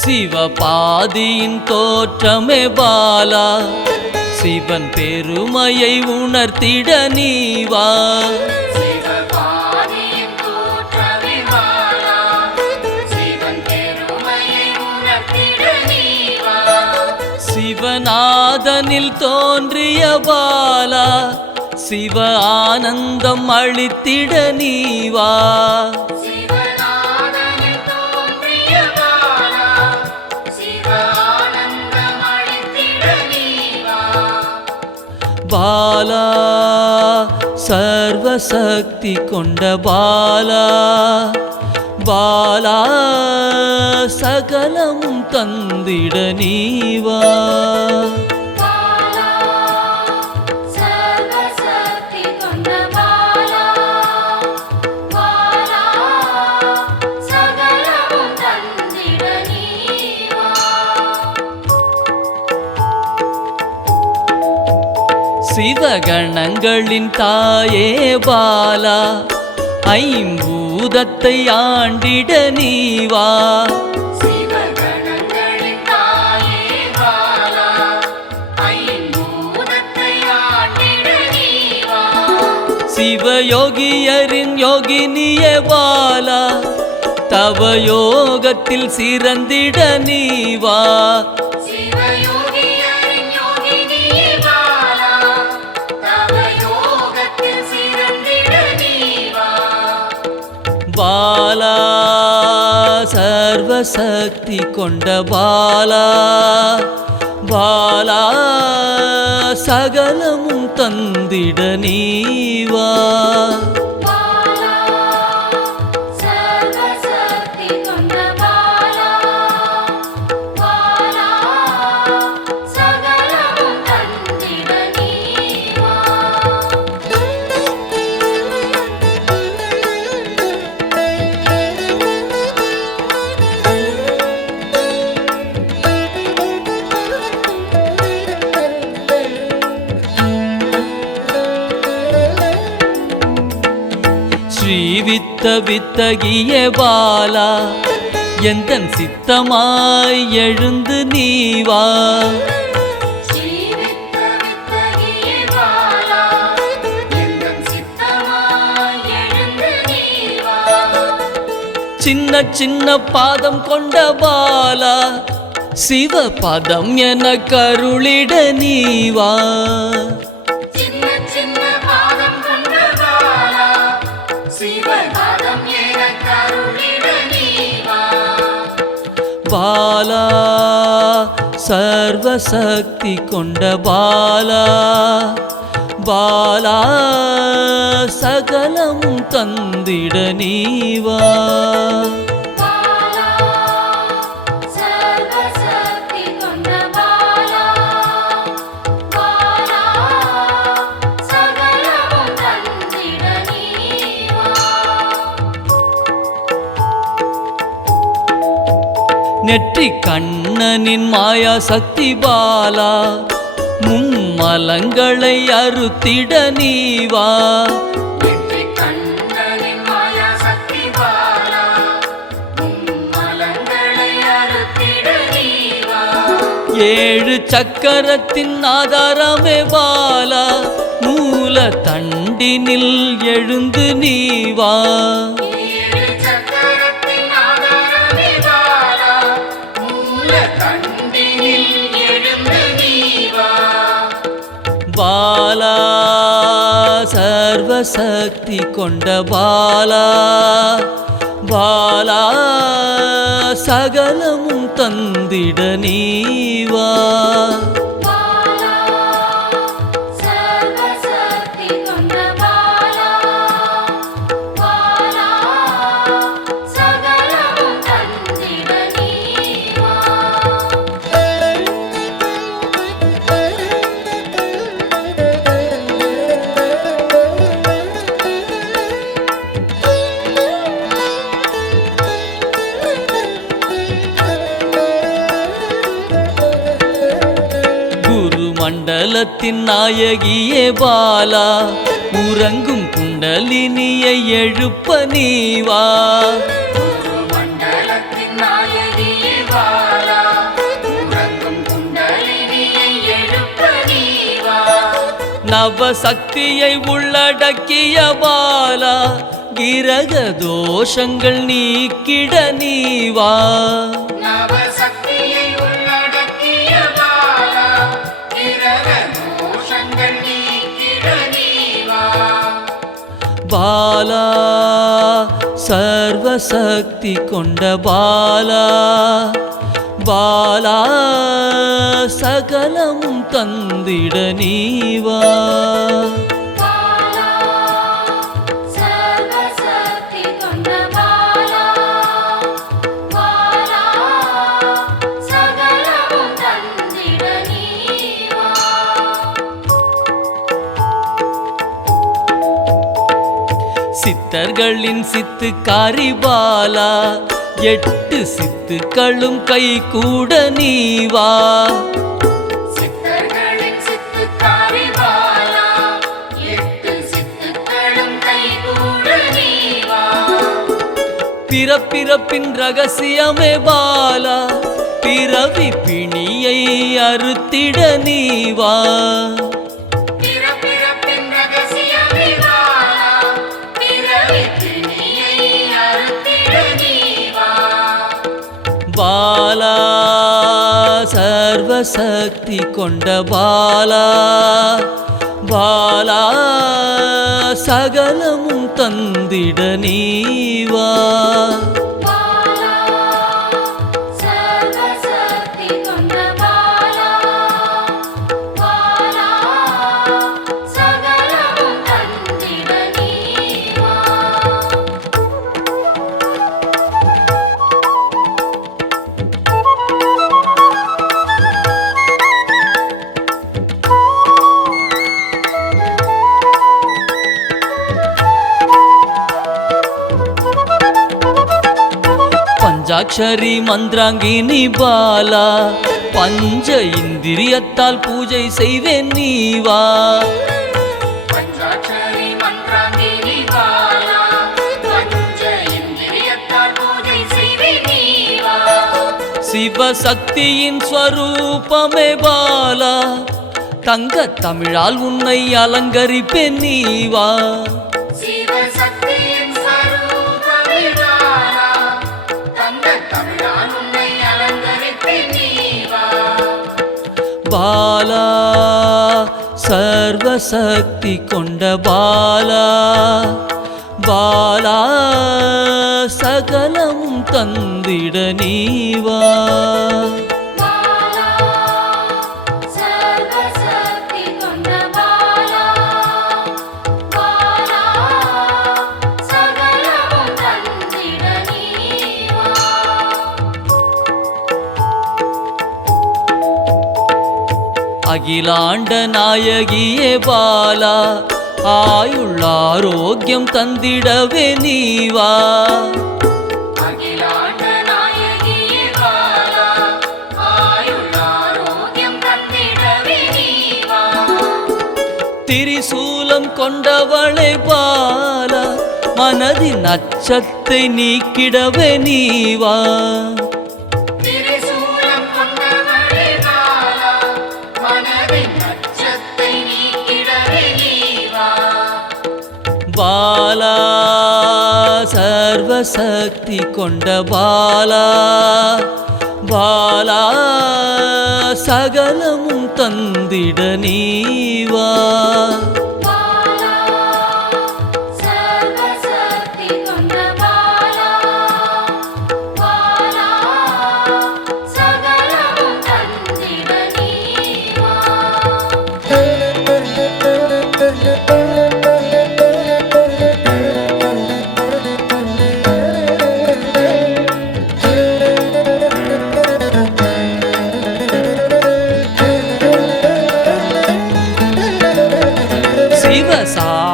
சிவபாதியின் தோற்றமே பாலா, சிவன் பெருமையை உணர்த்திட நீவா. சிவநாதனில் தோன்றிய பாலா, சிவ ஆனந்தம் அளித்திட நீவா. பாலா சர்வசக்தி கொண்ட பாலா, பாலா சகலமும் தந்திட நீவா. சிவகணங்களின் தாயே பாலா, ஐம்பூதத்தை ஆண்டிட நீவா. சிவயோகியரின் யோகினியே பாலா, தவ யோகத்தில் சிறந்திட நீவா. பாலா சர்வசக்தி கொண்ட பாலா, பாலா சகலமும் தந்திட நீவா. ஸ்ரீவித்த வித்தகிய பாலா, எந்தன் சித்தமாய் எழுந்து நீவா. சின்ன சின்ன பாதம் கொண்ட பாலா, சிவ பதம் என கருளிட நீவா. பாலா சர்வசக்தி கொண்ட பாலா, பாலா சகலமும் தந்திட நீவா. நெற்றி கண்ணனின் மாயா சக்தி பாலா, மும்மலங்களை அறுத்திட நீவா. ஏழு சக்கரத்தின் ஆதாரமே பாலா, மூல தண்டினில் எழுந்து நீவா. பாலா சர்வசக்தி கொண்ட பாலா, பாலா சகலமும் தந்திட நீவா. மண்டலத்தின் நாயகியே பாலா உறங்கும் குண்டலினியை எழுப்ப நீவா நவசக்தியை உள்ளடக்கிய பாலா கிரக தோஷங்கள் நீக்கிட நீவா பாலா சர்வசக்தி கொண்ட பாலா பாலா சகலமும் தந்திட நீவா சித்தர்களின் சித்துக்காரி பாலா 8 சித்துக்களும் கை கூட நீவா பிறப்பிறப்பின் ரகசியமே பாலா பிறவி பிணியை அறுத்திட நீவா பாலா சர்வசக்தி கொண்ட பாலா பாலா சகலமும் தந்திட நீவா பஞ்சாட்சரி மந்திராங்கினி பாலா பஞ்ச இந்திரியத்தால் பூஜை செய்வேன் நீவா சிவசக்தியின் ஸ்வரூபமே பாலா தங்க தமிழால் உன்னை அலங்கரிப்பேன் நீவா பாலா சர்வசக்தி கொண்ட பாலா பாலா சகலமும் தந்திட நீவா அகிலாண்ட நாயகியே பாலா ஆயுள் ஆரோக்கியம் தந்திடவே நீவா திரிசூலம் கொண்டவளே பாலா மனதின் அச்சத்தை நீக்கிடவே நீவா பாலா சர்வசக்தி கொண்ட பாலா பாலா சகலமும் தந்திட நீவா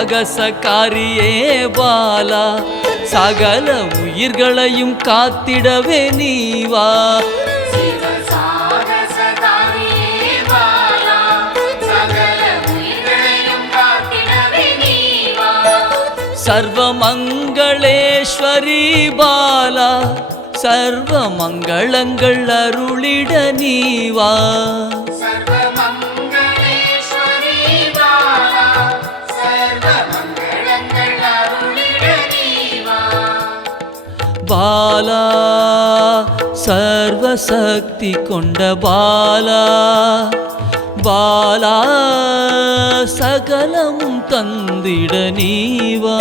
சாகசக்காரியே பாலா சகல உயிர்களையும் காத்திடவே நீவா சர்வமங்களேஸ்வரி பாலா சர்வ மங்களங்கள் அருளிட நீவா பாலா சர்வசக்தி கொண்ட பாலா பாலா சகலமும் தந்திட நீவா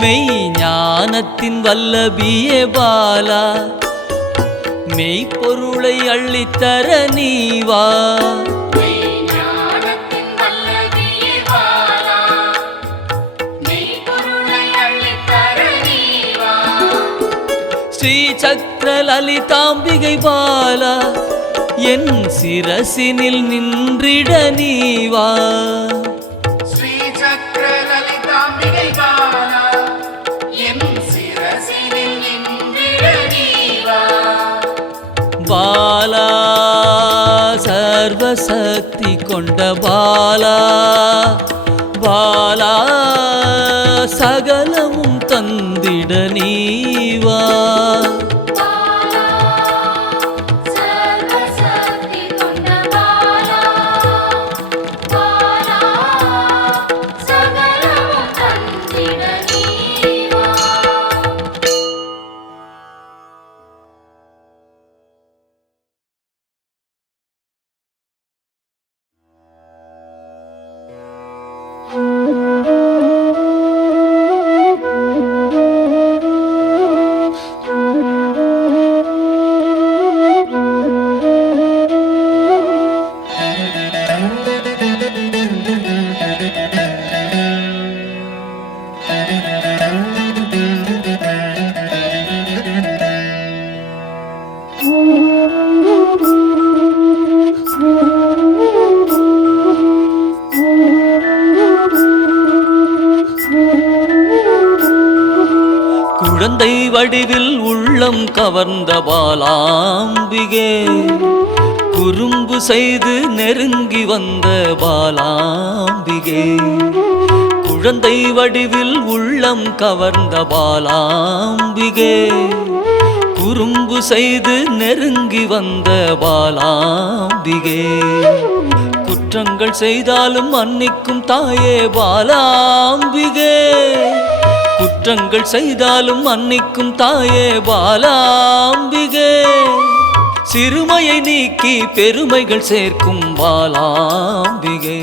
மெய் ஞானத்தின் வல்லபியே பாலா மெய்ப்பொருளை அள்ளித்தர நீவா ஸ்ரீ சக்கர லலிதாம்பிகை பாலா என் சிரசினில் நின்றிட நீவா பாலா சர்வசக்தி கொண்ட பாலா பாலா சகலமும் தந்திட நீவா குழந்தை வடிவில் உள்ளம் கவர்ந்த பாலாம்பிகே குறும்பு செய்து நெருங்கி வந்த பாலாம்பிகே குழந்தை வடிவில் உள்ளம் கவர்ந்த பாலாம்பிகே குறும்பு செய்து நெருங்கி வந்த பாலாம்பிகே குற்றங்கள் செய்தாலும் மன்னிக்கும் தாயே பாலாம்பிகே குற்றங்கள் செய்தாலும் மன்னிக்கும் தாயே பாலாம்பிகே சிறுமையை நீக்கி பெருமைகள் சேர்க்கும் பாலாம்பிகே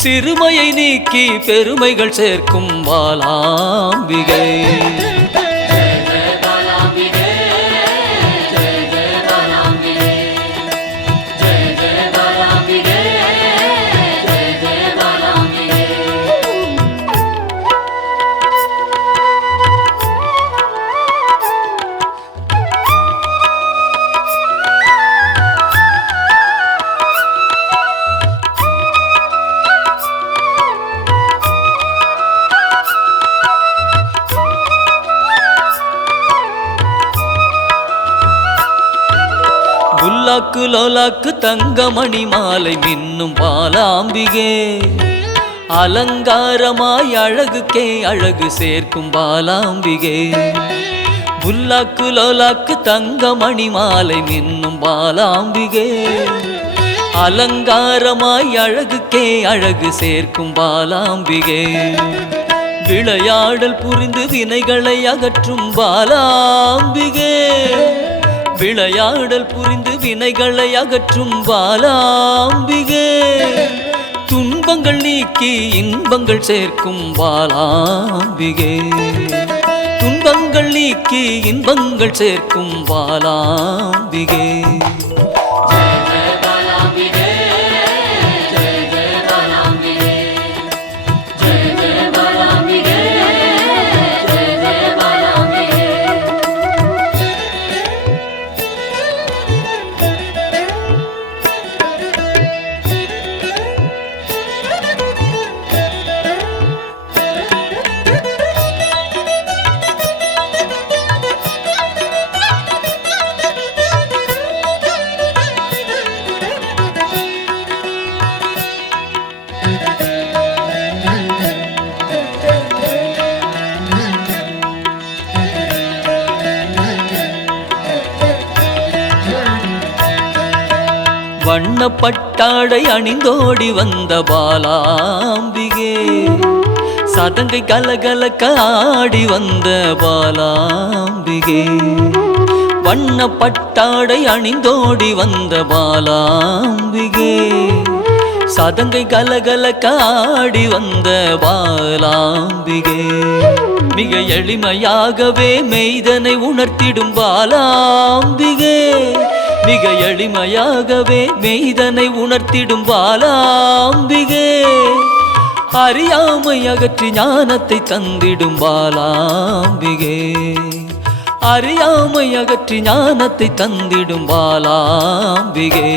சிறுமையை நீக்கி பெருமைகள் சேர்க்கும் பாலாம்பிகே லோலாக்கு லோலாக்கு தங்கமணி மாலை மின்னும் பாலாம்பிகே அலங்காரமாய் அழகுக்கே அழகு சேர்க்கும் பாலாம்பிகே புல்லாக்கு லோலாக்கு தங்கமணி மாலை மின்னும் பாலாம்பிகே அலங்காரமாய் அழகுக்கே அழகு சேர்க்கும் பாலாம்பிகே விளையாடல் புரிந்து வினைகளை அகற்றும் பாலாம்பிகே விளையாடல் புரிந்து வினைகளை அகற்றும் பாலாம்பிகே துன்பங்கள் நீக்கி இன்பங்கள் சேர்க்கும் பாலாம்பிகே துன்பங்கள் நீக்கி இன்பங்கள் சேர்க்கும் பாலாம்பிகே வண்ணப்பட்டாடை அணிந்தோடி வந்த பாலாம்பிகே சதங்கை கலகலக்க ஆடி வந்த பாலாம்பிகே வண்ணப்பட்டாடை அணிந்தோடி வந்த பாலாம்பிகே சதங்கை கலகலக்க ஆடி வந்த பாலாம்பிகே மிக எளிமையாகவே மெய்தனை உணர்த்திடும் பாலாம்பிகே மிக எளிமையாகவே மெய்தனை உணர்த்திடும் பாலாம்பிகே அறியாமை அகற்றி ஞானத்தை தந்திடும் பாலாம்பிகே அறியாமை அகற்றி ஞானத்தை தந்திடும் பாலாம்பிகே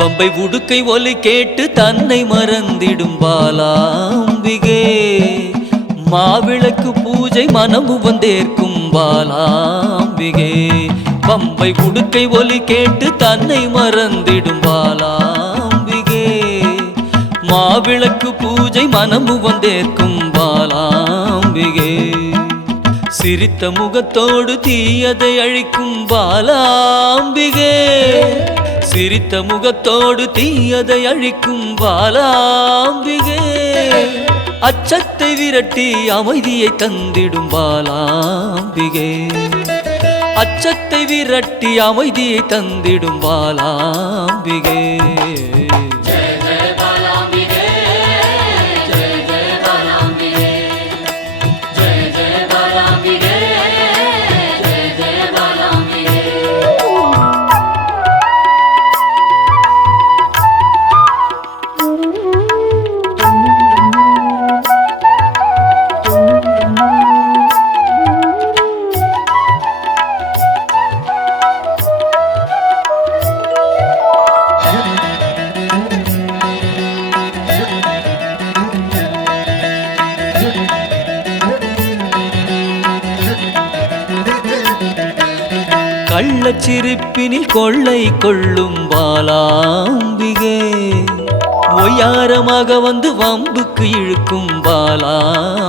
பம்பை உடுக்கை ஒலி கேட்டு தன்னை மறந்திடும் பாலாம்பிகே மாவிளக்கு பூஜை மனமு வந்தேற்கும் பாலாம்பிகே பம்பை உடுக்கை ஒலி கேட்டு தன்னை மறந்திடும் பாலாம்பிகே மாவிளக்கு பூஜை மனமு வந்தேற்கும் பாலாம்பிகே சிரித்த முகத்தோடு தீயதை அழிக்கும் பாலாம்பிகே சிரித்த முகத்தோடு தீயதை அழிக்கும் பாலாம்பிகே அச்சத்தை விரட்டி அமைதியை தந்திடும் பாலாம்பிகே அச்சத்தை விரட்டி அமைதியை தந்திடும் பாலாம்பிகே கள்ளச்சிரிப்பினில் கொள்ளை கொள்ளும் பாலாம்பிகே ஒய்யாரமாக வந்து வம்புக்கு இழுக்கும் பாலாம்பிகே